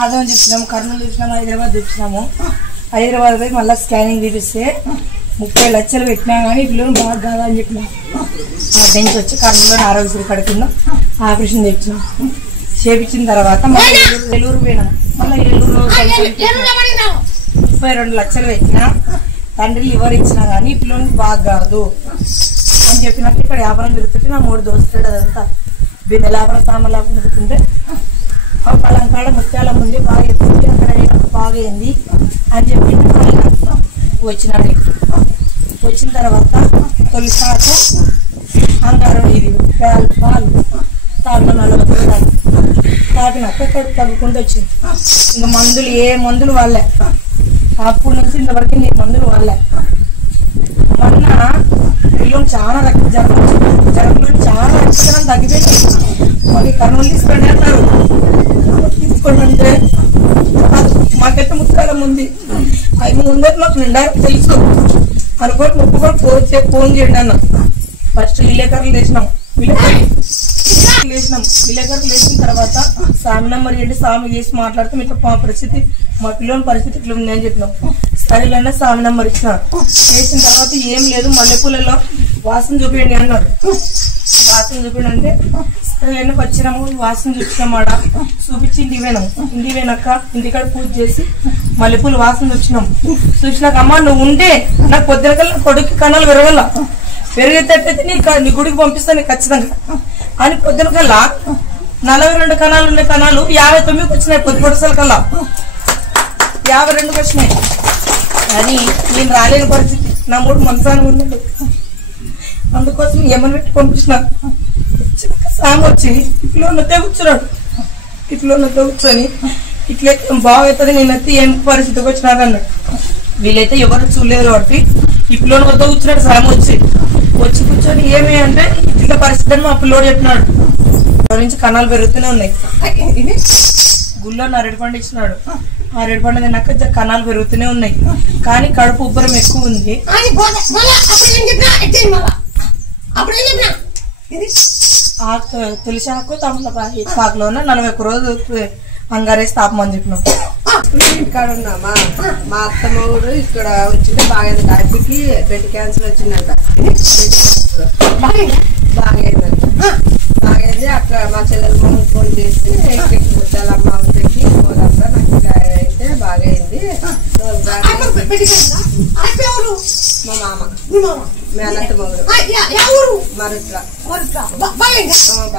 ఆదం చూసినాము, కర్నూలు చూసినాము, హైదరాబాద్ చూసినాము. హైదరాబాద్ పోయి మళ్ళీ స్కానింగ్ తీపిస్తే 30 లక్షలు పెట్టినా కానీ పిల్లలు బాగా కాదా అని చెప్పినా. ఆ బెంచ్ వచ్చి కర్నూలులో ఆరోగ్యశ్రీ కడుపులో ఆపరేషన్ తెచ్చినాం. చేపించిన తర్వాత మళ్ళీ ఏలూరు పోయినాం. మళ్ళీ ఏలూరులో 32 లక్షలు పెట్టినా తండ్రి లివర్ ఇచ్చినా కానీ పిల్లలకి బాగా కాదు అని చెప్పినట్టు ఇక్కడ వ్యాపారం జరుగుతుంటే నా 3 దోస్తులు అదంతా దీని వ్యాపారం తామలాపం జరుగుతుంటే పలంకాడ ముత్యాల ముందే బాగా ఎత్తుంది, అక్కడ బాగా అయింది అని చెప్పి వచ్చినాడు. వచ్చిన తర్వాత తొలిసాకు అంగారం ఇది పాలు తాళ్ళు 40 రూపాయలు తాపినాక ఇక్కడ తగ్గుకుంటూ వచ్చింది. ఇంకా మందులు ఏ మందులు వాళ్ళే, అప్పటి నుంచి ఇంతవరకు నీ మందులు వాళ్ళే. మొన్న పిల్లలు చాలా జ్వరంలో చాలా రక్తనం తగ్గిపోయింది. మళ్ళీ కర్నూలు తీసుకోండి అంటారు. తీసుకోండి అంటే మాకైతే ముత్కాలం ఉంది, 500 మాకు నిండా తెలుసు అనుకోని ముప్పుకొని ఫోన్ చేయండి అన్న. ఫస్ట్ విలేకరులు వేసినాం. విలేకరులు వేసిన తర్వాత స్వామి నెంబర్ ఏంటి, స్వామి చేసి మాట్లాడితే ఇట్లా మా పరిస్థితి, మా పిల్లల పరిస్థితి ఇట్లా ఉంది అని చెప్పినాం. సరేలన్నా స్వామి నెంబర్ ఇచ్చినాడు. వేసిన తర్వాత ఏం లేదు మల్లెపూలలో వాసన చూపించండి అన్నాడు. వాసన చూపించండి అంటే సరేలన్నా వచ్చినాము, వాసన చూపించామాడ చూపించి ఇంటికి పోయినాం. ఇంటికి పోయినాక ఇంటికాడ పూజ చేసి మల్లెపూలు వాసన చూసినాక అమ్మ నువ్వు ఉంటే నాకు పొద్దున కల్లా కొడుకు కణాలు పెరగల, పెరిగేటట్టయితే నీ గుడికి పంపిస్తాను నీకు ఖచ్చితంగా అని పొద్దున కల్లా 42 కణాలు ఉన్న కణాలు 59కి వచ్చినాయి. పొద్దుపొడసల కల్లా 52కి వచ్చినాయి. అది నేను రాలేని పరిస్థితి, నా 3 మంచాన్ని ఉన్నాడు. అందుకోసం ఏమని పెట్టి పంపించిన సామి వచ్చి ఇట్లా ఉన్నతే కూర్చున్నాడు. ఇట్లా ఉన్నతే కూర్చొని ఇట్లే బాగవుతుంది నేనైతే ఏం పరిస్థితికి వచ్చినాడు అన్నాడు. వీళ్ళైతే ఎవరు చూడలేదు కాబట్టి ఈ పిల్లోని వద్ద కూర్చున్నాడు. సామి వచ్చి కూర్చొని ఏమి అంటే ఇట్లా పరిస్థితి అని మా పిల్లోడు చెప్పినాడు. నుంచి కణాలు పెరుగుతూనే ఉన్నాయి. గుళ్ళో అరటిపండు ఇచ్చినాడు. అరటిపండు తిన్నాక కణాలు పెరుగుతూనే ఉన్నాయి, కానీ కడుపు ఉబ్బరం ఎక్కువ ఉంది. తులసాకు తమలపాకులో 41 రోజులు అంగారేసి తాపమని చెప్పినాం. ఇంటికాడ ఉన్నామా, మా అత్తమ్మ కూడా ఇక్కడ వచ్చింటే బాగా అబ్బికి బెడ్ క్యాన్సర్ వచ్చిందంట. బాగైంది. అక్కడ మా చెల్లెలు ఫోన్ చేసి ఇంటికి ముట్టాలమ్మ అవుతాకి పోదమ్మా నాకు అయితే బాగైంది. మా మామ మేనత్త మొగుడు మరుట్ల బాగైందంట.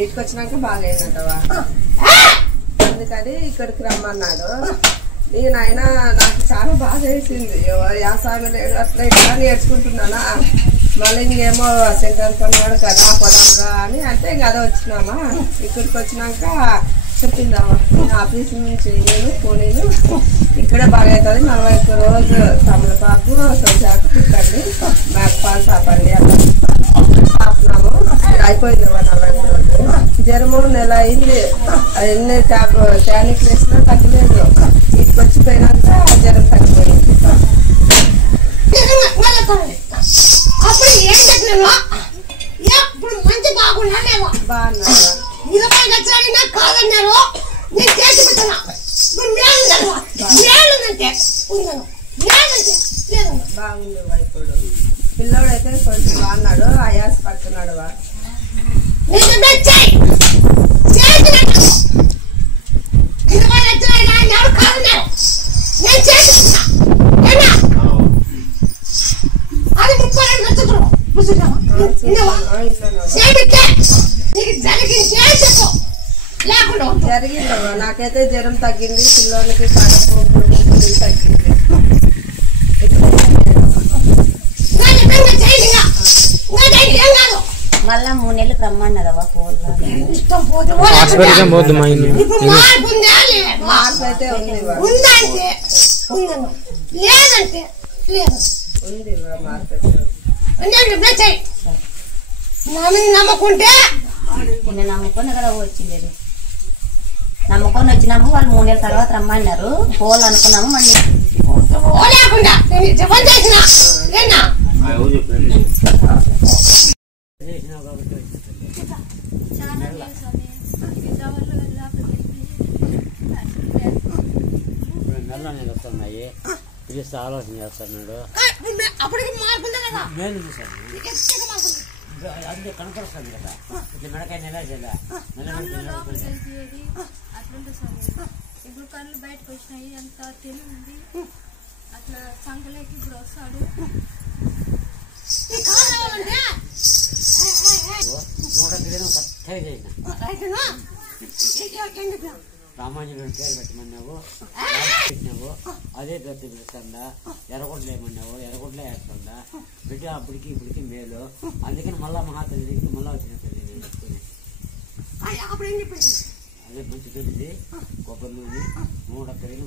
ఇంటికి వచ్చినాక బాగైందంటవా, అందుకని ఇక్కడికి రమ్మన్నాడు. నేనైనా నాకు చాలా బాధ వేసింది. యాసామి లేడు అట్లా ఇట్లా నేర్చుకుంటున్నానా, మళ్ళీ ఇంకేమో శంకర్ కొన్నాడు కదా పొలంరా అని అంటే ఇంకా అదే వచ్చినామా. ఇక్కడికి వచ్చినాక చెప్పిందామా నేను ఆఫీస్ నుంచి నేను పోనీను ఇక్కడే బాగా అవుతుంది. 41 రోజు తమలపాకు తొలిసాకు తిప్పండి, మేకపాలు తాపండి అట్లా తాపినాము. అయిపోయింది 41 రోజు. జ్వరము నెల అయింది. ఎన్ని టానిక్ వేసినా తగ్గలేదు. ఇక్కడికి వచ్చిపోయినాక జ్వరం తగ్గిపోయింది. అప్పుడు ఏం చెప్పినా ఎప్పుడు మంచి బాగున్నా లేవా బాగున్నా 20 లక్షలు అడిగినా కాదన్నారు. నేను చేసి పెట్టినా బాగుంది. ఇప్పుడు పిల్లోడైతే కొంచెం బాగున్నాడు, ఆయాస పడుతున్నాడు. జరిగిందమ్మా, నాకైతే జ్వరం తగ్గింది, పిల్లలకి కడుపు తగ్గింది. మళ్ళా 3 నెలలు రమ్మన్నదవా మార్పు అయితే ఉంది మార్పు నమ్ముకుంటే నేను నమ్ముకొని కదా వచ్చింది. నమ్ముకొని వచ్చినాము. వాళ్ళు 3 నెలల తర్వాత రమ్మన్నారు. పోలు అనుకున్నాము. మళ్ళీ కళ్ళ నీళ్ళు వస్తున్నాయి, పిలిస్తే ఆలోచన చేస్తున్నాడు. అప్పటికి మార్పుందా కదా నేను చూసాను అంతే కనపడుతుంది కదా, ఇట్లా మెడకాయ నిలబెట్టేది అట్లుంటుంది సార్. ఇప్పుడు కళ్ళు బయటకు వచ్చినాయి, అంత తెలివి అట్లా సంకలేకి ఇప్పుడు వస్తాడు. రామాంజనుడు పేరు పెట్టమన్నావు, పెట్టినావు, అదే దత్తి పిలుస్తుందా, ఎర్రగొడ్లు ఏమన్నావు, ఎర్రగొడ్లే వేస్తుందా బిడ్డ. అప్పటికి ఇప్పటికి మేలు, అందుకని మళ్ళా మహాతల్లి మళ్ళా వచ్చిన తల్లి నేను చెప్తున్నా. అదే మంచి తెలిసి కొబ్బరి నూనె 3 పెరుగు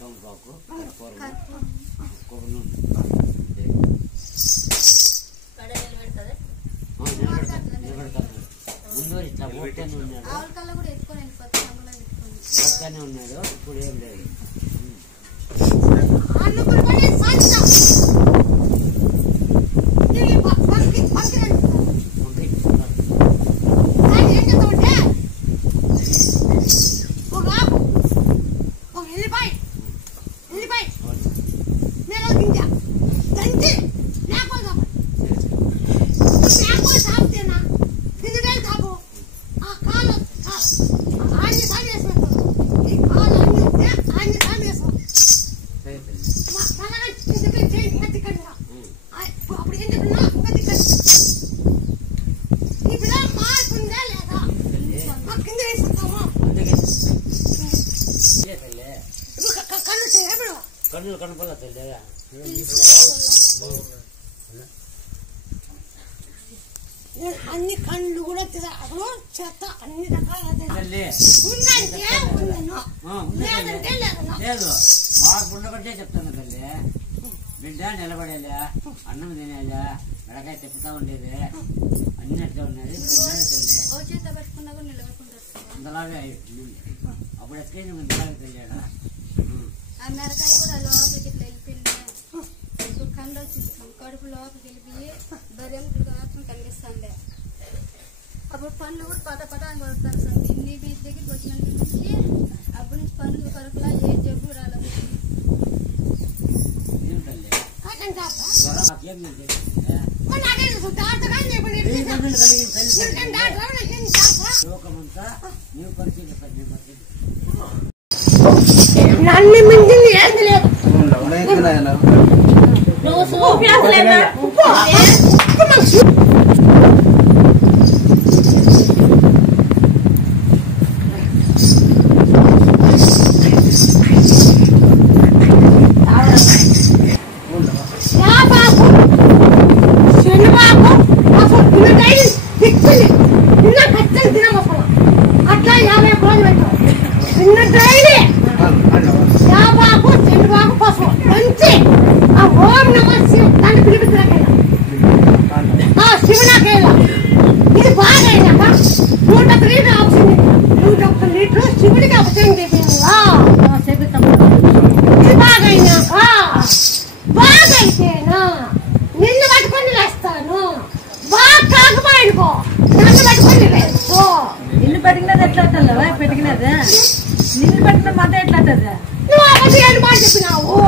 తమలపాకు కొబ్బరి నూనె నిలబెడతాను. ముందు ఇట్లా ఓట్గానే ఉన్నాడు, ఓట్గానే ఉన్నాడు, ఇప్పుడు ఏం లేదు. కన్నులు కనపల్ల తల్లి అన్ని కళ్ళు కూడా చెత్త అన్ని రకాల లేదు. మాకు ఉండబట్టే చెప్తాను తల్లి, బిడ్డ నిలబడేలే, అన్నం తినేలే, మెడకాయ తిప్పుతా ఉండేది, అన్నట్టు ఉన్నది తల్లి. అంతలాగే అప్పుడు ఎక్కేది ఇంతలాగే తెలియడా. ఆ మెరకాయ కూడా లోపలికి ఇట్లా వెళ్ళిపోయింది. ఇప్పుడు కండ వచ్చేస్తాం, కడుపు లోపలికి వెళ్ళిపోయి బర్రెం మాత్రం కనిపిస్తుండే. అప్పుడు పనులు కూడా పద అని కొడతారు సార్. నీ దగ్గరికి వచ్చినంత నుంచి అప్పటి నుంచి పనులు కడుపులా ఏ జబ్బు రాలేదు. నీవు పరిశీలిస్తాను. నన్ను మించింది ఏది లేదు. అట్లా 50 రోజులు పెట్టాం చిన్న డైలీ యాబాకు చెండుబాకు పసుపు మంచి ఆ ఓం నమ శివ దాన్ని పిలిపించలేక శివునాకేళ ఇది బాగా అయినాక 101 లీటర్ ఆప్షన్, 101 లీటర్ శివుడికి అభిషేకం చేసిందా. ఇది బాగా అయినాక బాగా అయితేనా నిన్ను పట్టుకొని వేస్తాను. బాగా కాకపోయినుకో నన్ను పట్టుకొని వేసుకో. నిన్ను పట్టినది ఎట్లా అవుతుందా? పెట్టినది నిన్ను పట్టిన మాట ఎట్లా అవుతుంది? నువ్వు అబద్ధం ఏడు మాట చెప్పినావు.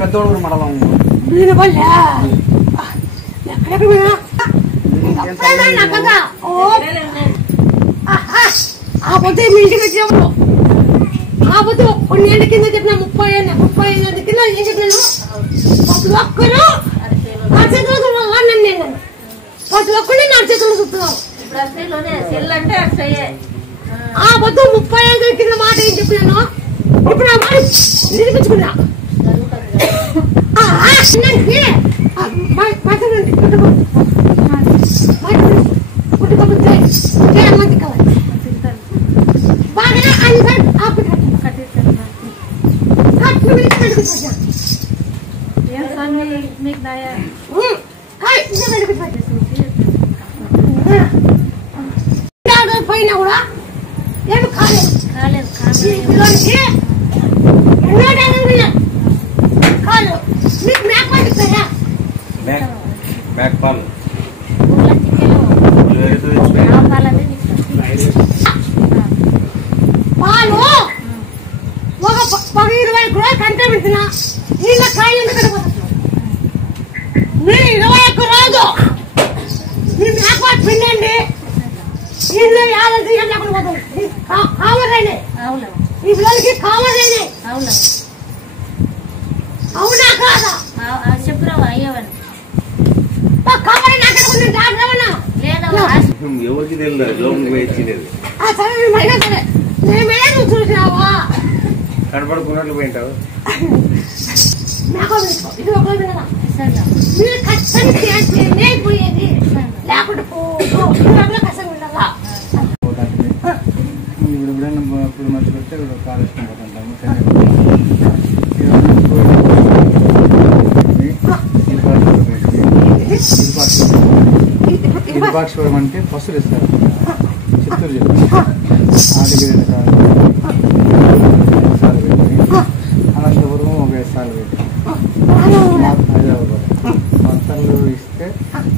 పెద్దోడు మడలం కదా ఆ పొద్దు మీ ఇంటికి వచ్చినప్పుడు ఆ పొద్దు కొన్ని ఏళ్ళ కింద చెప్పిన 30 ఏళ్ళ కింద ఏం చెప్పినాను? ప్రతి ఒక్కరు నడిచేతులు నన్ను నేను ప్రతి ఒక్కరిని నడిచేతులు చూస్తున్నావు. ఆ పొద్దు 30 ఏళ్ళ కింద మాట ఏం చెప్పినాను? ఇప్పుడు ఆ మాట నిరూపించుకున్నా. బాగా పోయినా కూడా ఏమి కాలేదు. కాదు మీకు మేక పండిస్తారా? మేక పాలు పాలు ఒక 20 రూపాయలు కంటే పెడుతున్నా నీళ్ళ కాయ ఎందుకు మీరు 21 రాదు మీరు మేకపాటు పిండండి నీళ్ళు 50 గంటలు అక్కడ పోతుంది కావాలండి ఈ పిల్లలకి కావాలండి అవునా కాదా చెప్పురావు అయ్యవని కావాలి నాకు రావనా ఎవరికి తెలియదు సరే మైనా సరే నేనే నువ్వు చూసినావా కనపడుకున్నట్లు పోయింటావు ఇది ఒక మీరు ఖచ్చితంగా పోయేది లేకుంటే కష్టం ఉండాలా ఇప్పుడు మధ్య పెడితే కాలుష్యం పోతుంటాము ఇరుపాక్షపురం అంటే బస్సులు ఇస్తారు చిత్తూరు చెప్తారు ఆదిగిరి 2 సార్లు పెట్టి అనంతపురం 1 సార్లు పెట్టి హైదరాబాద్ మాత్రలు ఇస్తే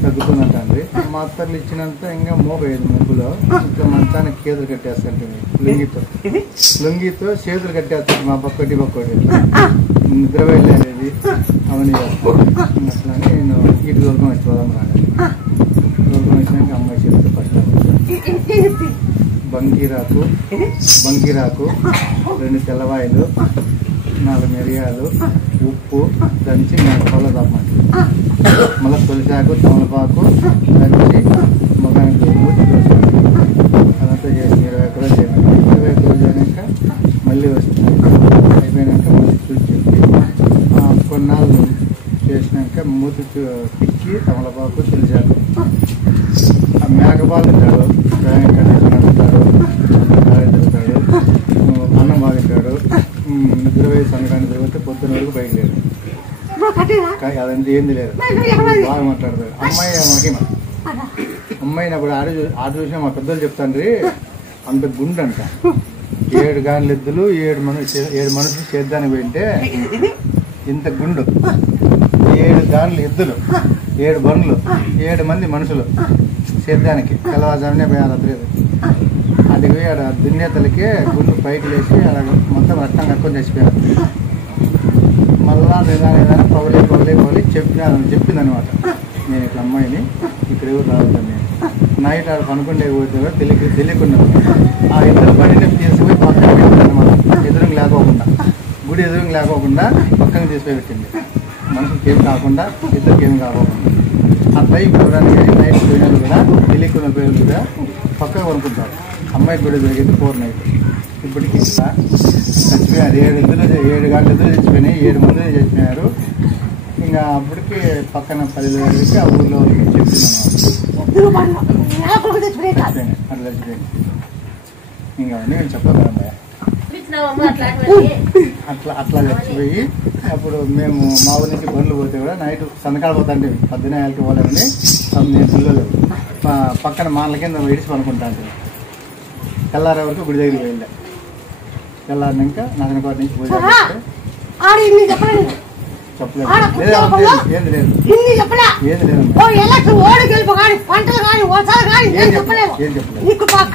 తగ్గుతుందంటండి మాత్రలు ఇచ్చినంత ఇంకా మోపేది ముగ్గులో ఇట్లా మంచానికి చేతులు కట్టేస్తాంటే లుంగితో చేతులు కట్టేస్తాడు మా పక్కటి నిద్ర వెళ్ళేది అవన్నీ చేస్తాను అట్లని నేను ఇటు దొరకం వచ్చి పోదాం రాని దొరకం వచ్చినాక అమ్మాయి చెప్తే ఫస్ట్ బంకీరాకు 2 తెల్లవాయలు 4 మిరియాలు ఉప్పు దంచి మేకపాలు తప్పమంటారు మళ్ళీ తొలిసాకు తమలపాకు దంచి మగానికి మూతి అదంతా చేసి 21 రోజులు చేయమంటారు 21 రోజులు అయినాక మళ్ళీ వస్తుంది అయిపోయినాక మళ్ళీ చూసి చెప్పి కొన్నాళ్ళు చేసినాక మూతి తిక్కి తమలపాకు తొలిసాకు ఆ మేకపాలు తింటాడు తింటాడు అన్నం బాగా తింటాడు నిద్ర వేసి సంక్రాంతి తిరిగితే పొద్దున వరకు బయటలేడు అదంతా ఏంది లేదు బాగా మాట్లాడతాడు అమ్మాయిని అప్పుడు ఆడ చూసిన మా పెద్దలు చెప్తాండ్రి అంత గుండు అంట 7 గానుల ఎద్దులు 7 మనుషులు చేద్దానికి పోయింటే ఇంత గుండు 7 గానుల ఎద్దులు 7 బండ్లు 7 మంది మనుషులు సేద్యానికి తెల్లవారుజామునే పోయారు అది పోయి ఆడ దున్నేతలకే గుండు పైకి లేచి అలా మొత్తం రక్తం కట్టుకొని చచ్చిపోయారు మళ్ళా నిదానం పవలి చెప్పింది అనమాట నేను ఇట్లా అమ్మాయిని ఇక్కడ ఎవరు రావద్దాను నేను నైట్ ఆడ పనుకుండే పోతే తెలియకుండా ఆ ఇద్దరు బండిని తీసుకుపోయి పక్కన పెట్టింది అనమాట ఎదురుగా లేకోకుండా పక్కన తీసుకుపోయి పెట్టింది మనుషులకి ఏమి కాకుండా ఇద్దరికి ఏమి కాకోకుండా అట్లా ఇప్పుడు నైట్ పోయినది కూడా తెలియకున్న పేరు కూడా పక్కగా కొనుక్కుంటారు అమ్మాయి కూడా జరిగింది 4 నైట్ ఇప్పటికి చచ్చిపోయారు 7 గంటల ఎదురు చచ్చిపోయినాయి 7 మంది చచ్చిపోయారు ఇంకా అప్పటికి పక్కన 10 దగ్గరికి ఆ ఊర్లో చెప్తున్నాను అట్లా చచ్చిపోయింది ఇంకా అవన్నీ మేము చెప్పగలం అట్లా చచ్చిపోయి అప్పుడు మేము మా ఊరి నుంచి బండ్లు పోతే కూడా నైట్ సంతకాలు పోతాంటే 19 పోలేమని నేను పిల్లలు పక్కన మాటల కింద విడిచి పనుకుంటా అంటే తెల్లారే వరకు గుడి దగ్గరికి వెళ్ళా తెల్లారినాక నగనకోట నుంచి పూజ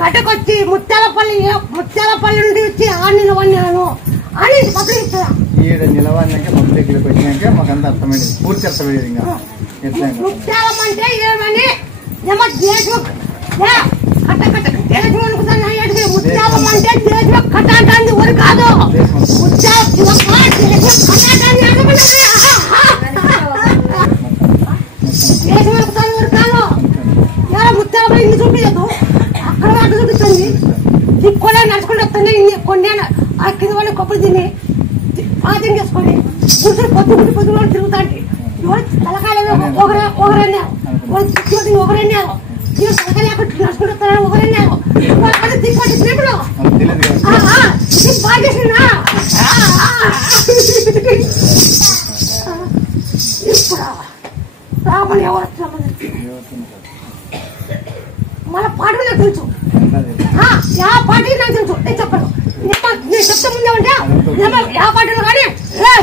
కట్టకొచ్చి ముత్యాలపల్లి నుండి వచ్చి ఆడిని వన్నాను అని ఈడ నిలవాడినాక పబ్లిక్లోకి వచ్చినాక మాకంతా అర్థమైంది పూర్తి అర్థమయ్యేది ఇంకా ఎట్లా ముత్యాలం అంటే ఏమని ముత్యాలం అంటే దేశం కట్టాంటాన్ని ఊరు కాదు దేశం అనుకుతాను ఊరు కాదు ఎలా ముత్యాల ఇన్ని చూపించదు అక్కడ అటు చూపిస్తుంది దిక్కునే నడుచుకుంటూ వస్తుంది కొన్ని ఆ కింద వాళ్ళు కొబ్బరి తిని పాచం చేసుకొని కూర్చొని పొద్దున తిరుగుతాంటి తలకాయలు ఒకరన్నారు ఒకరన్నారు నడుచుకుంటూ ఒకరన్నారు దిక్కొచ్చినప్పుడు బాగా చేసినా ఇప్పుడు రామని ఎవరు మన పాట నాకు తెలుసు పాటకి నాకు తెలుసు నేను చెప్పను నేను చెప్తా ముందే ఉంటే యా పాటలు కానీ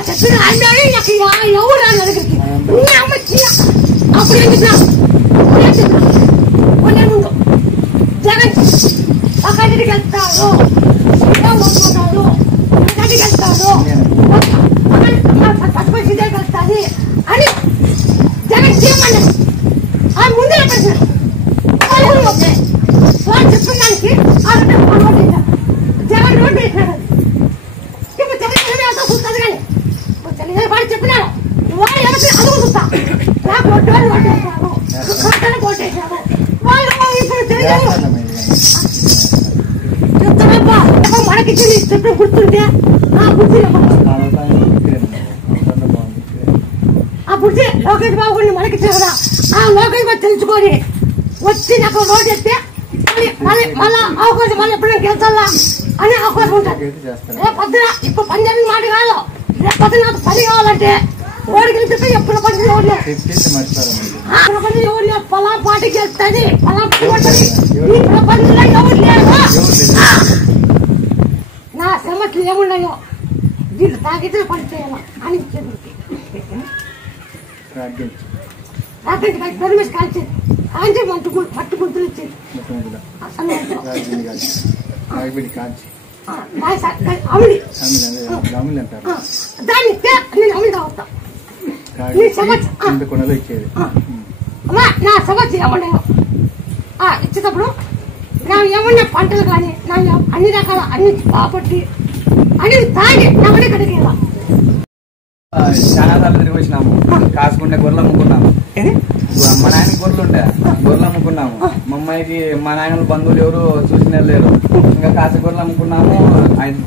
చెప్పిన అన్నీ నాకు ఎవరు రాను దగ్గరికి అప్పుడు ఏం చెప్పినా ముందు బయటికి వెళ్తాడు గడికి వెళ్తాడు పట్టుకొని సిద్ధకి వెళ్తాది అని జగన్ చేయమని ఆ ముందే వాళ్ళు చెప్పిన దానికి జగన్ రోడ్డు వేసినాడు. ఇప్పుడు జగన్ చూస్తుంది కానీ వాడు చెప్పినాడు వాడు ఎవరికి అదుగు చూస్తా నాకు రోడ్డు వేసాడు కొట్టేశాడు వాళ్ళు ఇప్పుడు చెప్తానబ్బా మనకి చెప్పిన గుర్తుంటే ఆ బుద్ధి లోకేష్ బాబు మనకి కదా ఆ లోకేష్ బాబు తెలుసుకొని వచ్చి నాకు రోడ్డు ఎత్తే మళ్ళా అవకాశం మళ్ళీ ఎప్పుడైనా గెలుచాలా అనే అవకాశం ఉంటుంది. రేపు పొద్దున ఇప్పుడు పని జరిగిన మాట కాదు, రేపు పొద్దున నాకు పని కావాలంటే ఓడి గెలిపితే ఎప్పుడు పని ఎవరు పొలా పాటికి వెళ్తుంది పొలా ఈ ప్రపంచంలో ఎవరు లేరు. నా సమస్యలు ఏమున్నాయో దీన్ని తాగితే పని చేయాలా అని పెరిమేసి కాల్చేది కాంచి పట్టు గుంతులు ఇచ్చేది దాన్ని నేను అమిడి అవుతా నా సమస్య ఏమన్నాయో ఇచ్చేటప్పుడు నా ఏమన్నా పంటలు కానీ నా అన్ని రకాల అన్ని బాపట్టి అని తాగి నా కూడా ఇక్కడికి చాలా సార్లు తిరిగి వచ్చినాము. కాసుకుంటే గొర్రెలు అమ్ముకున్నాము. మా నాయన గొర్రెలు ఉంటే గొర్రెలు అమ్ముకున్నాము. మా అమ్మాయికి మా నాయన బంధువులు ఎవరు చూసిన లేరు. ఇంకా కాసు గొర్రెలు అమ్ముకున్నాము.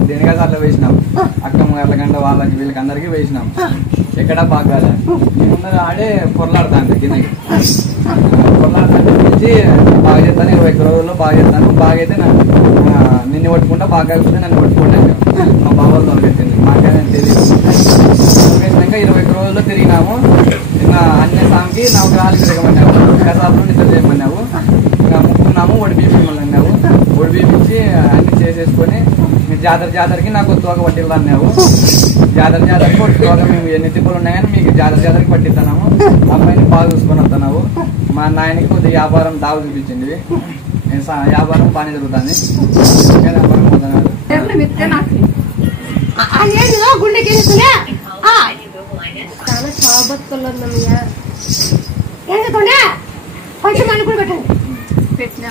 దేనిగా సార్లు వేసినాము. అక్కమ్మ గారి గంట వాళ్ళకి వీళ్ళకి అందరికీ వేసినాము. ఎక్కడా బాగా ముందర ఆడే పొరలాడతాను కిందకి పొరలాడతాను పిలిచి బాగా చేస్తాను 21 రోజుల్లో బాగా చేస్తాను. బాగా అయితే నిన్ను పట్టుకుంటా బాగా కాకపోతే నన్ను పట్టుకుంటాను. మా బాబాలతో పెట్టింది మాకైనా తెలియదు. వేసినాక 21 రోజుల్లో తిరిగినాము. ఇంకా అన్ని సాంకి నాకు రాళ్ళు తిరగమన్నావు, కసాపులు నిద్ర చేయమన్నావు. ఇంకా ముక్కున్నాము, ఒడిపీమని అన్నావు. ఒడిపీపించి అన్ని చేసేసుకొని జాతరకి నాకు తోక పట్టిల్లు అన్నావు. జాతరకి ఒక తోక మేము ఎన్ని తిప్పులు ఉన్నాయి కానీ మీకు జాతరకి పట్టిస్తున్నాము. అమ్మాయిని బాగా చూసుకొని వస్తున్నావు. మా నాయనకి కొద్దిగా వ్యాపారం దావు చూపించింది. వ్యాపారం బాగానే జరుగుతుంది. వ్యాపారం పోతున్నాడు. గుండెకి చాలా సాబత్తులు ఉన్నామయ్యా. ఎందుకంటే కొంచెం మల్లెపూలు పెట్టండి పెట్టినా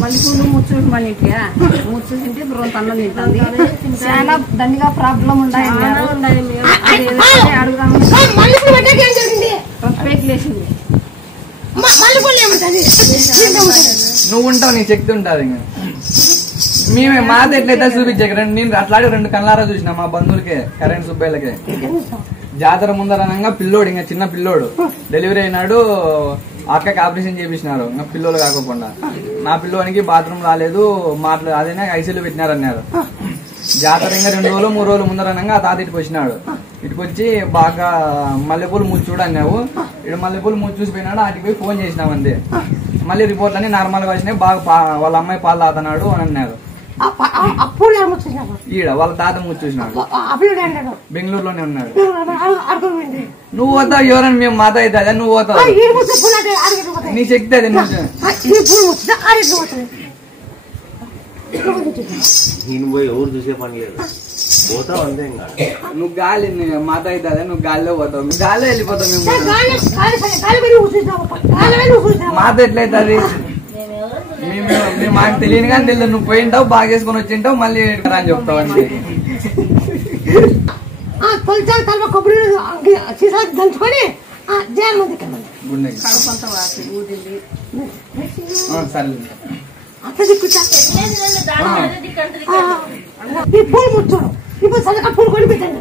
మల్లెపూలు ముచ్చుడు మన ఇంటికి ముచ్చు తింటే రొంత అన్నం తింటుంది. చాలా దండిగా ప్రాబ్లం ఉన్నాయి అడుగుదాము. పేకలేసింది నువ్వు ఉంటావు, నీ శక్తి ఉంటుంది. ఇంకా మేమే మాది ఎట్లయితే చూపించే నేను అట్లాగే 2 కళ్ళారా చూసిన మా బంధువులకే కరెంట్ సుబ్బయ్యలకే. జాతర ముందరనంగా పిల్లోడు ఇంకా చిన్న పిల్లోడు డెలివరీ అయినాడు. అక్కకి ఆపరేషన్ చేపించినారు. ఇంకా పిల్లోలు కాకుండా నా పిల్లోనికి బాత్రూమ్ రాలేదు అదేనా ఐసీలు పెట్టినారన్నారు. జాతర ఇంకా 2 రోజులు 3 రోజులు ముందరనంగా ఆ తాత ఇటుకు వచ్చినాడు. ఇటుకొచ్చి బాగా మల్లెపూలు మూర్చూడు అన్నావు. ఇటు మల్లెపూలు మూర్చి చూసిపోయినాడు. వాటికి పోయి ఫోన్ చేసినావు అంతే. మళ్ళీ రిపోర్ట్ అన్ని నార్మల్ గా వచ్చినాయి. బాగా వాళ్ళ అమ్మాయి పాలు తాతన్నాడు అని అన్నారు. ఈడ వాళ్ళ తాత మూర్చి చూసినాడు. బెంగళూరులోనే ఉన్నాడు. నువ్వు పోతావు ఎవరని మేము మాత అవుతుంది నువ్వు పోతావు. నీ శక్తి అది నేను పోయి ఎవరు చూసే పని లేదు, పోతావు అంతే. ఇంకా నువ్వు గాలి మాత అవుతుంది నువ్వు గాలిలో పోతావు. గాలిలో వెళ్ళిపోతావు. మేము మాత ఎట్లయితుంది మేము మాకు తెలియని కానీ తెలియదు. నువ్వు పోయింటావు బాగా వేసుకొని వచ్చింటావు మళ్ళీ అని చెప్తావు అంతే. కొబ్బరి దంచుకొని సరే ఈ పూలు ముచ్చాడు. ఇప్పుడు సరిగ్గా పూలు కొని పెట్టండి.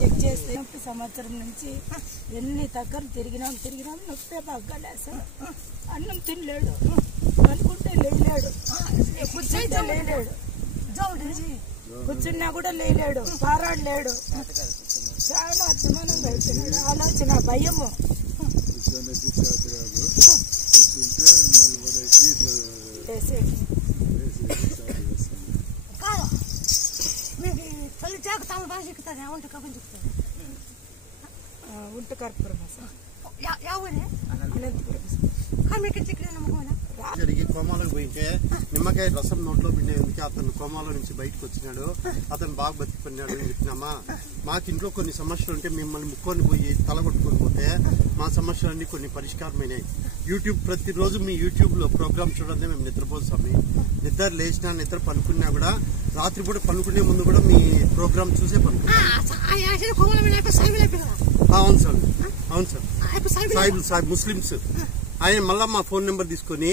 చెక్ చేస్తే సంవత్సరం నుంచి ఎన్ని దగ్గర తిరిగినాం నొప్పే తగ్గలేదు. అన్నం తినలేడు, అనుకుంటే లేలేడు, కూర్చుంటే లేలేడు, కూర్చున్నా కూడా లేలేడు, పారాడలేడు. చాలా అభిమానంగా వెళ్తున్నాడు. ఆలోచన భయము తల్లి చేక తమ బాగా చెప్తాను ఏమంటే కబుని చెప్తాను. ఉంటు కర్పూరం జరిగి కోమాలోకి పోయింటే నిమ్మకాయ రసం నోట్లో పిండేందుకు అతను కోమాలో నుంచి బయటకు వచ్చినాడు. అతను బాగా బతికిపోయినాడు అని చెప్పినామా. మాకు ఇంట్లో కొన్ని సమస్యలు ఉంటే మిమ్మల్ని ముక్కొని పోయి తల కొట్టుకొని పోతే మా సమస్యలన్నీ కొన్ని పరిష్కారమైనాయి. యూట్యూబ్ ప్రతిరోజు మీ యూట్యూబ్ లో ప్రోగ్రామ్ చూడండి. మేము నిద్రపోతాము. నిద్ర లేచినా నిద్ర పనుకున్నా కూడా రాత్రిపూట పనుకునే ముందు కూడా మీ ప్రోగ్రామ్ చూసే పనుకున్నాం. అవును సార్, అవును సార్. సాహిబ్ ముస్లిమ్స్ ఆయన మళ్ళా మా ఫోన్ నెంబర్ తీసుకుని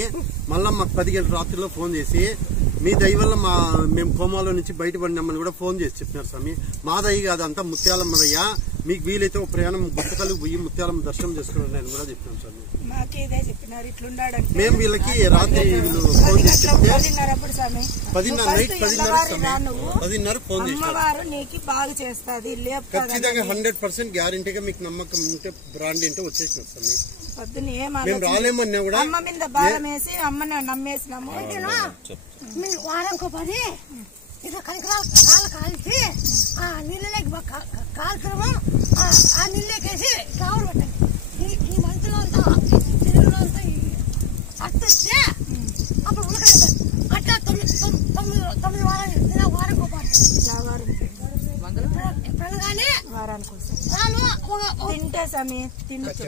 మళ్ళా మాకు 10 గంటల రాత్రిలో ఫోన్ చేసి మీ దయ వల్ల మేము కోమాలో నుంచి బయటపడినామని కూడా ఫోన్ చేసి చెప్పినారు స్వామి. మా దయ కాదంతా ముత్యాలమ్మ దయ్య. మీకు వీలైతే ఒక ప్రయాణం గుంతకలు పోయి ముత్యాలమ్మ దర్శనం చేసుకున్నాను అని కూడా చెప్పినాం స్వామి. మేము వీళ్ళకి రాత్రి ఫోన్ చేసి చెప్తే 10:30 ఫోన్ చేస్తారు. ఖచ్చితంగా 100% గ్యారంటీగా మీకు నమ్మకం ఉంటే బ్రాండ్ ఏంటో వచ్చేసినారు స్వామి. మేము రాలేమన్నా కూడా అమ్మ మీద భారం వేసి అమ్మని నమ్మేసినాము. వారంకో 10 ఇట్లా కనకరాలు కాల్చి ఆ నీళ్ళకి కాల్చడము, ఆ నీళ్ళకేసి కావులు పెట్టండి. ఈ మంచులో అంతా చెరువులో అంతా అట్టొస్తే అప్పుడు ఉడకండి. అట్లా 9 వారాలు వారంకో 10 ఎప్పుడనగానే తింటే సమీ తింటే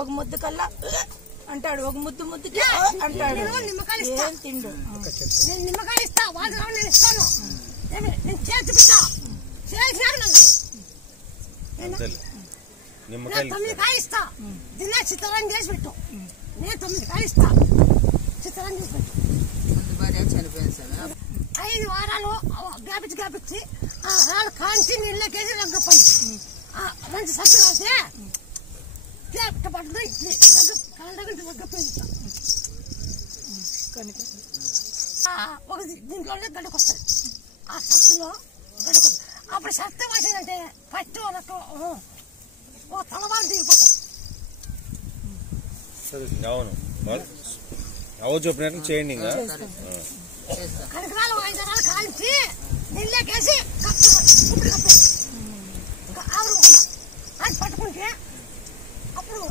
ఒక ముద్దు కల్లా అంటాడు, ఒక ముద్దుకి అంటాడు. ఏం తిండు. నేను నిమ్మకాయ ఇస్తా, వాళ్ళు నేను ఇస్తాను, నేను చేసి చూపిస్తా. చేసినాడు 9 కాయ ఇస్తా. దిన్నా చిత్రాన్ని చేసి పెట్టు. నేను 9 కాయ ఇస్తా, చిత్రాన్ని చేసి పెట్టు. 5 వారాలు గ్యాపించి రాళ్ళు కాంచి నీళ్ళకేసి రగ్గపండి. మంచి సత్తు కాస్తే పడుతుంది. ఒక దీంట్లోనే గడ్డకొస్తుంది. ఆ సత్తులో గడ్డకొస్తుంది. అప్పుడు సత్తు వచ్చిందంటే ఫస్ట్ వాళ్ళకు ఓ తలవాళ్ళు దిగిపోతాం. చెప్పినట్టు చేయండి. కనకరాలు 5 వారాలు కాల్చి నీళ్ళకేసి ఇప్పుడు కప్పేసి ఇంకా ఆవిడకుండా అది పట్టుకుంటే అప్పుడు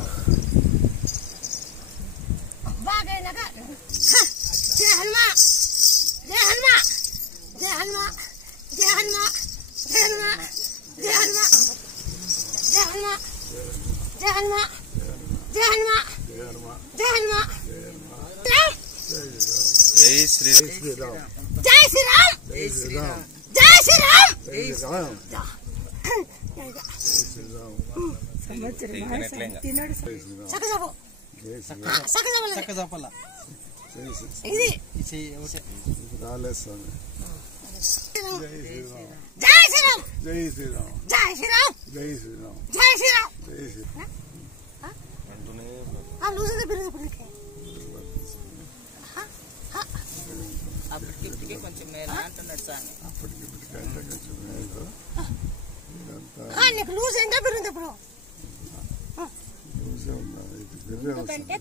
బాగా అయినాక జయ హనుమా, జయ హనుమా, జయ హనుమా, జయ హనుమా, జయ హనుమా, జయ హనుమా, జయ హనుమా, జయ హనుమా, జయ హనుమా, జయ హనుమా, జై శ్రీరామ్, జై శ్రీరామ్, జై శ్రీరామ్, జై శ్రీరామ్, జై శ్రీరామ్. ఇది జై శ్రీరామ్, జై శ్రీరామ్, జై శ్రీరామ్, జై శ్రీరామ్, జై శ్రీరామ్, జై శ్రీరామ్. అప్పటికిప్పటికి కొంచెం మేలు అంటున్నాడు స్వామి. నీకు లూజ్ ఎంత పెరిగింది ఇప్పుడు?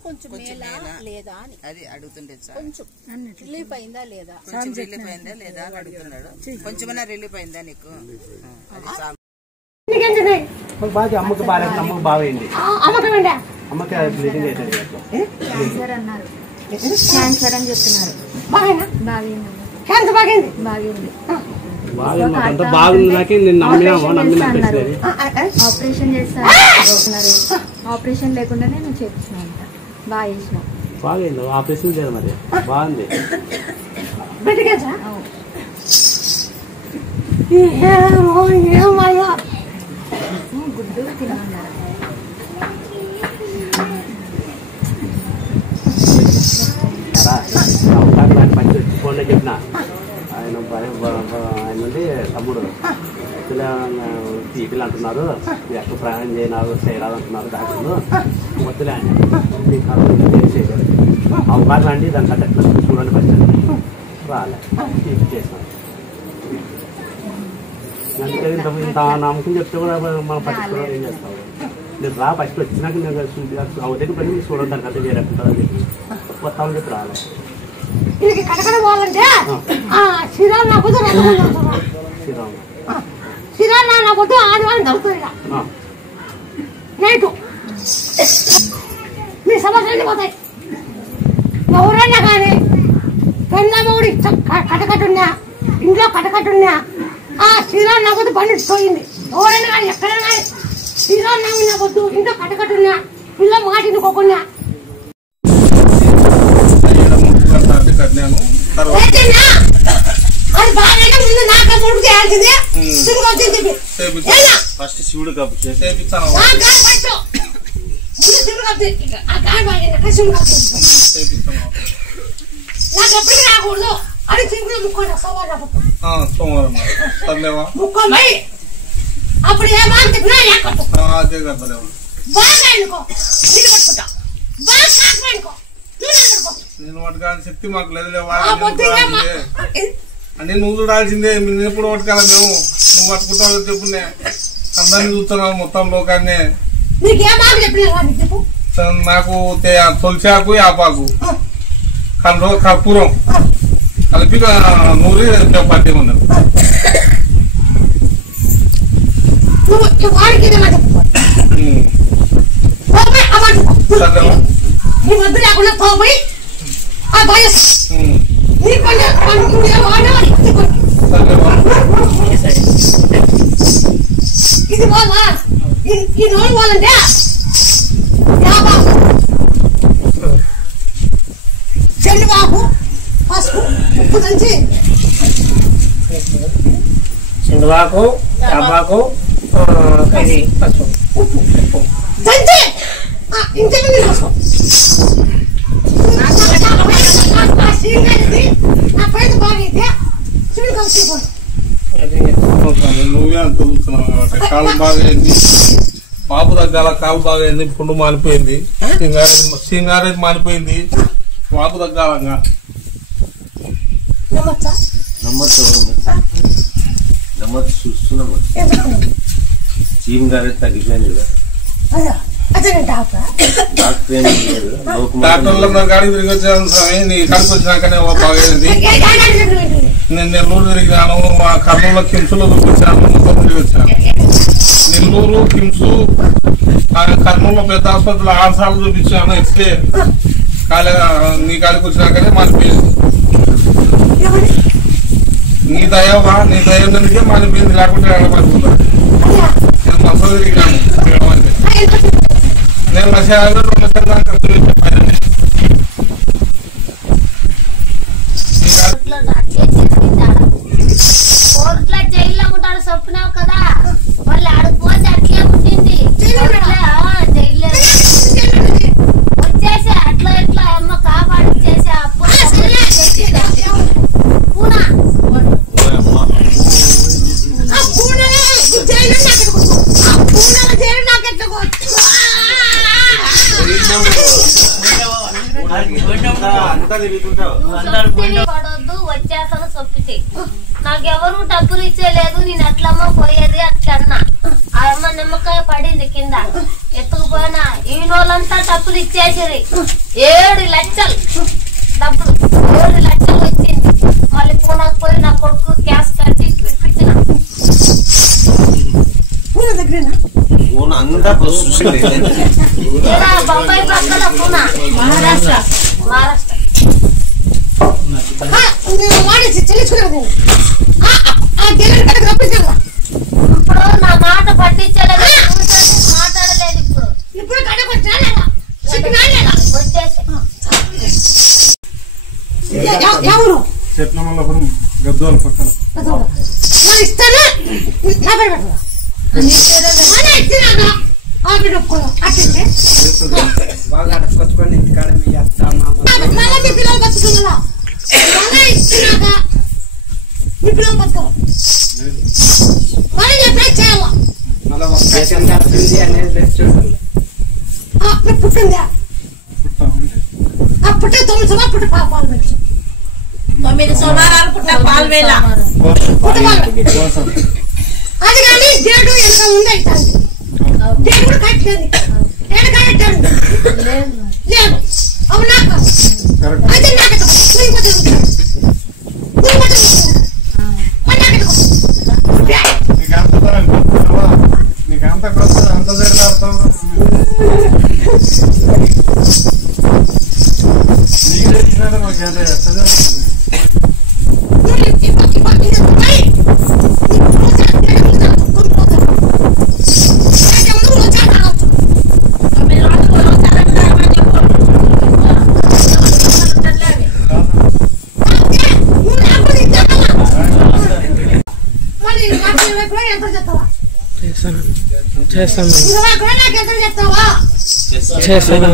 కొంచెం మేలా లేదా అని అది అడుగుతుండే సార్. కొంచెం రిలీఫ్ అయిందా లేదా, కొంచెం రిలీఫ్ అయిందా లేదా అని అడుగుతున్నాడు. కొంచెమైనా రిలీఫ్ అయిందా నీకు? అమ్మకి బాగా బాగైంది. క్యాన్సర్ అని చెప్తున్నారు. ఆపరేషన్ చేస్తారు. ఆపరేషన్ లేకుండానే నేను చేపించిన అంట. బాగా చేసిన. బాగైంది. ఆపరేషన్ లేదు మరి బాగుంది. గుడ్డు తినమన్నారు. మంచి వచ్చి ఫోన్లో చెప్పిన ఆయన నుండి తమ్ముడు టీపీలు అంటున్నారు, ఎక్కడ ప్రయాణం చేయరాదంటున్నారు డాక్టర్లు. వద్దులే ఆయన అవకాశం అండి దానికంటే ఎట్లా చూడండి ఫస్ట్ రాలే చేసినారు. అందుకని ఇంత నమ్మకం చెప్తే కూడా మనం పట్టించుకోవడం ఏం చేస్తాం. నేను రా ఫస్ట్ వచ్చినాక నేను అవుతే పని చూడండి దానికంటే వేరే వస్తామని చెప్పి రాలే. కడకడ పోవాలంటే శ్రీరామ్ నా పొద్దు శ్రీరామ్ శ్రీరామ్ నా పొద్దు ఆదివారం దొరుకుతుంది. నైటు మీ సమస్యలు పోతాయి. ఎవరైనా కానీ పెళ్ళమ్మడి కటకట్టున్నా ఇంట్లో కటకట్టున్నా ఆ శ్రీరామ్ నవ్వద్దు బండి పోయింది. ఎవరైనా కానీ ఎక్కడైనా కానీ శ్రీరామ్ నవ్వద్దు ఇంట్లో కటకట్టున్నా పిల్ల మాటినుకోకుండా అది బాగా ముందు నాకు ముడుపు చేయాల్సింది. ఫస్ట్ శివుడు కప్పు నాకు ఎప్పటికీ రాకూడదు అని సింపుల్ ముక్కోండి సోమవారం ముక్కోమై అప్పుడు ఏ మాట చెప్పినా బాగా అనుకో నీళ్ళు పట్టుకుంటా బాగా కాకపోయినుకో నేను పట్టుకోవాలని శక్తి మాకు లేదు. అంటే నువ్వు చూడాల్సిందే. నేను ఎప్పుడు పట్టుకోవాలి మేము? నువ్వు పట్టుకుంటావు చెప్పునే అందరినీ చూస్తున్నావు మొత్తం లోకాన్ని. నాకు తొలిచాకు యాపాకు కర్పూరం కలిపి నూరి పట్టి ఉన్నాను. ఇది పోవా ఈ నోరు పోవాలంటే చెండుబాకు పసుపు ఉప్పు దంచి చెండుబాకు యాపాకు ఇది పసుపు ఉప్పు దంచి ఇంతమంది కోసం నువ్వే అంత చూస్తున్నావు కాబట్టి కాలు బాగా అయింది. బాబు దగ్గర కాలు బాగా అయింది. పుండు మాలిపోయింది. సింగారేది మాలిపోయింది. బాబు దగ్గరంగా నమ్మచ్చు చూస్తున్నాం. చీమ్ గారే తగ్గిపోయింది కదా. డాక్టర్ల గాడికి తిరిగి వచ్చాను స్వామి. నీ కడుపు వచ్చినాకనే బాగైంది. నేను నెల్లూరు తిరిగినాను. మా కర్నూలు కిమ్స్లో చూపించాను. మొత్తం తిరిగి వచ్చాను. నెల్లూరు కిమ్స్ కర్నూలు పెద్ద ఆసుపత్రిలో 6 సార్లు చూపించాను. ఇస్తే నీ కాడికి వచ్చినాకనే మారిపోయింది. నీ దయవా నీ దయ నుంచే మారిపోయింది. లేకుంటే ఎడపడుతుందా? నేను మసలు తిరిగినాను. నేను లక్ష ఖర్చు పెట్టాను. కోర్టులో జైల్లో ఉంటాడు చెప్పినావు కదా. వాళ్ళు ఆడిపోతే అట్లే ఉంటుంది. జైల్లో వచ్చేసి అట్లా ఇట్లా అమ్మ కాపాడి చేసే అప్పుడు పడొద్దు వచ్చేసాను చొప్పితే నాకెవరు డబ్బులు ఇచ్చేలేదు. నేను అట్లమ్మ పోయేది అట్లన్నా. ఆ అమ్మ నిమ్మకాయ పడింది కింద ఎత్తుకుపోయినా. ఈయనోళ్ళంతా డబ్బులు ఇచ్చేసిరి. 7 లక్షలు డబ్బులు 7 లక్షలు వచ్చింది. మళ్ళీ పూనాకు పోయి నా కొడుకు క్యాష్ కట్టి పిలిపించిన. బొంబాయి పక్కన పూనా మహారాష్ట్ర. ఇప్పుడు నా మాట పట్టించలేదు. మాట్లాడలేదు. ఇప్పుడు ఎవరు చెట్లమల్లపురం గద్వాల పక్కన బాగా అడకొచ్చుకోండి. ఇంటికాడ మీ అత్త పుట్టిందా పుట్టే 9 సంవత్సరాలు పుట్టి పాలు పెట్టి 9 సంవత్సరాలు పుట్ట పాలు వేళ అది కానీ డేటు ఎంత ఉంది అవుతుంది. డేటు కూడా కట్టలేదు. డేటు కట్టాడు లేదు. అవునా అయితే నాకు నీకంత అంత జరిగిన అర్థం ఎకరాలు ఎంత చెప్తావా? చేస్తాను 20 ఎకరాలు నాకు ఎంత చెప్తావా? చేస్తాను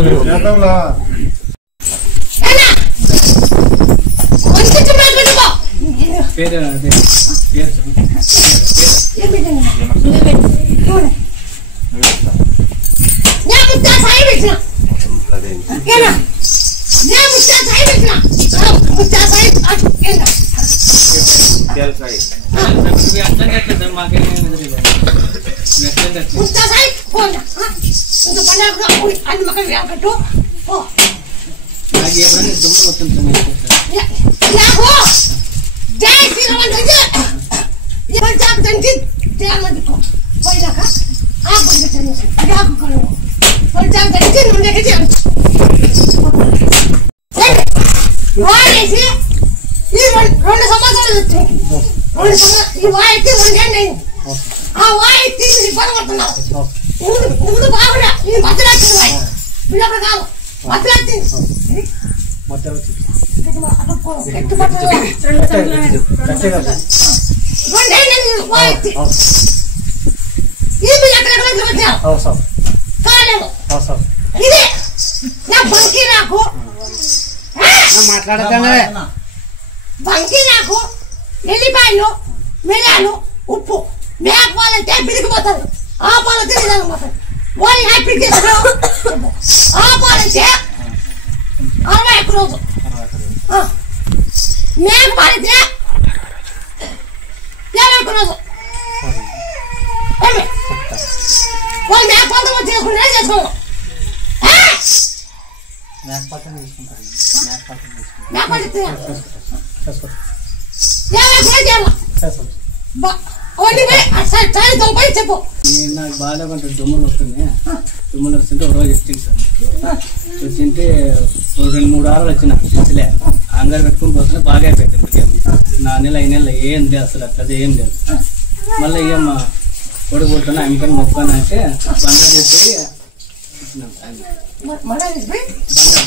బంకి నాకు ఎల్లిపాయలు మిరియాలు ఉప్పు మేకపాలైతే బిరిగిపోతారు ఆ పాలైతే నిలబడిపోతారు వాళ్ళు హ్యాపీ ఆ పాలైతే 61 రోజు మేకపాలైతే 51 రోజు వాళ్ళు మేకపాలతో చేసుకుంటే చేసుకోవాలి చెప్పు నాకు బాగా కొంచెం దుమ్ములు వస్తుంది దుమ్ములు వస్తుంటే ఒక రోజు ఎత్తించాను వచ్చింటే 2-3 వారాలు వచ్చిన తెచ్చలే అంగారు పెట్టుకుని పోతున్నా బాగా అయిపోయింది ఇప్పటికే 4 నెలలు 5 నెలలు ఏం లేదు అసలు అట్లా ఏం లేదు మళ్ళీ ఏమో కొడుకు పుట్టున్నా ఇంకని మొక్కని అంటే బందర్ చేసి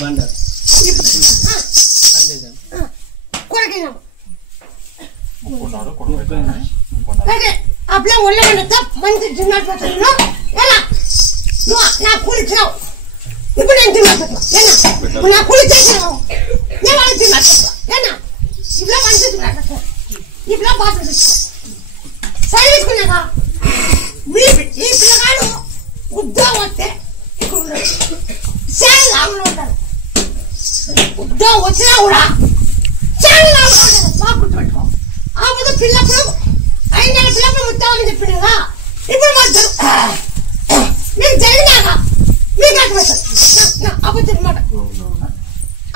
బందర్ అప్పుడే ఒళ్ళ మంచి జిన్నాడు ఎలా నువ్వు నా కూలి ఇచ్చినావు ఇప్పుడు నేను జిన్నాడు నా కూలి చేసినావు నేను వాళ్ళకి జిన్నాడు ఏనా ఇప్పుడు మంచి జిన్నాడు ఇప్పుడు బాధ చదివించుకున్నాక ఈ పిల్లగాడు ఉద్యోగం వస్తే ఇక్కడ ఉండదు చాలా లాభంలో ఉంటారు ఉద్యోగం వచ్చినా కూడా చాలా లాభంలో ఉంటారు బాగా గుర్తుపెట్టుకో ఆ ముందు పిల్లప్పుడు 5 నెలల పిల్లప్పుడు ఉద్యోగం చెప్పాడు కదా ఇప్పుడు మాత్రం మీకు జరిగినాక మీకు అర్థమవుతుంది అబద్ధం మాట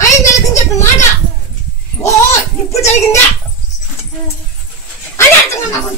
5 నెలల కింద చెప్పిన మాట ఓ ఇప్పుడు జరిగిందా అని అర్థం నాకు